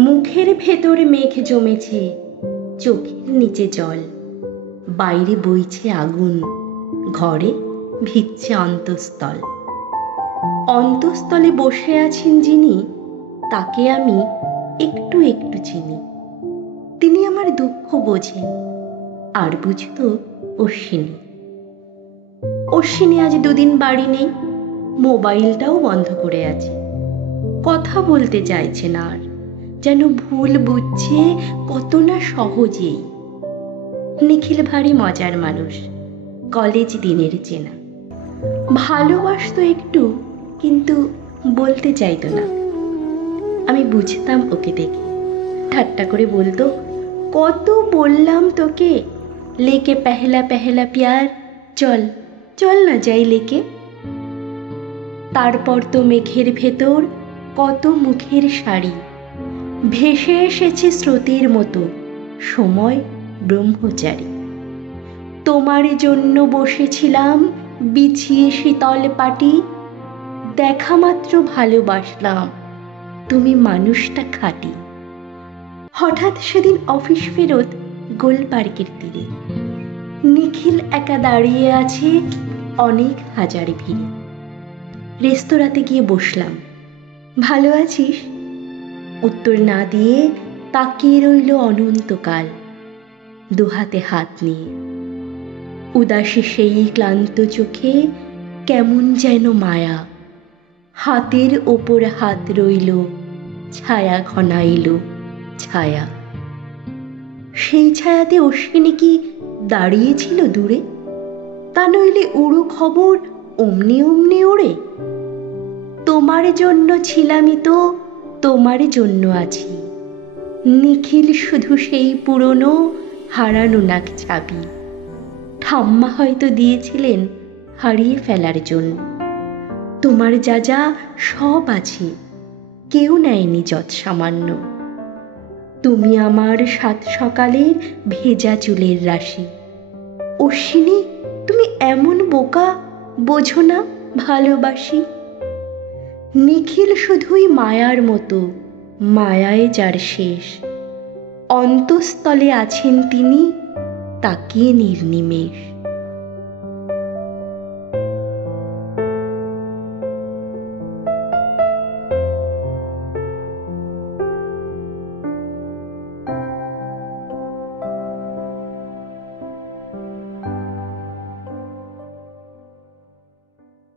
মুখের ভেতরে মেঘ জমেছে, চোখের নিচে জল, বাইরে বইছে আগুন, ঘরে ভিজছে অন্তঃস্থল। অন্তঃস্থলে বসে আছেন যিনি, তাকে আমি একটু একটু চিনি। তিনি আমার দুঃখ বোঝেন, আর বুঝত অশ্বিনী। অশ্বিনী আজ দুদিন বাড়ি নেই, মোবাইলটাও বন্ধ করে আছে। কথা বলতে চাইছে না আর, যেন ভুল বুঝছে কত না সহজেই। নিখিল ভারী মজার মানুষ, কলেজ দিনের চেনা। ভালোবাসতো একটু, কিন্তু বলতে চাইতো না। আমি বুঝতাম ওকে দেখে, ঠাট্টা করে বলতো, কত বললাম তোকে, লেকে পেহলা পেহলা প্যার, চল চল না যাই লেকে। তারপর তো মেঘের ভেতর কত মুখের শাড়ি, ভেসে এসেছে স্রোতের মতো সময় ব্রহ্মচারী। তোমার জন্য বসেছিলাম বিছিয়ে শীতল পাটি, দেখা মাত্র ভালোবাসলাম, তুমি মানুষটা খাঁটি। হঠাৎ সেদিন অফিস ফেরত গোল পার্কের তীরে, নিখিল একা দাঁড়িয়ে আছে অনেক হাজার ভিড়ে। রেস্তোরাঁতে গিয়ে বসলাম। ভালো আছিস? উত্তর না দিয়ে তাকিয়ে রইল অনন্তকাল, দুহাতে হাত নিয়ে। উদাসী সেই ক্লান্ত চোখে কেমন যেন মায়া, হাতের ওপর হাত রইল, ছায়া ঘনাইল ছায়া। সেই ছায়াতে অশ্বিনী কি দাঁড়িয়েছিল দূরে? তা নইলে উড়ো খবর অমনি অমনি ওড়ে। তোমার জন্য ছিলামই তো, তোমার জন্য আছি। নিখিল শুধু সেই পুরনো হারানো নাক ছাবি, ঠাম্মা হয়তো দিয়েছিলেন হারিয়ে ফেলার জন্য। তোমার যা যা সব আছে, কেউ নেয়নি যৎ সামান্য। তুমি আমার সাত সকালের ভেজা চুলের রাশি। অশ্বিনী, তুমি এমন বোকা, বোঝো না ভালোবাসি। নিখিল শুধুই মায়ার মতো, মায়ায় যার শেষ। অন্তঃস্থলে আছেন তিনি, তাকিয়ে নির্নিমেষ।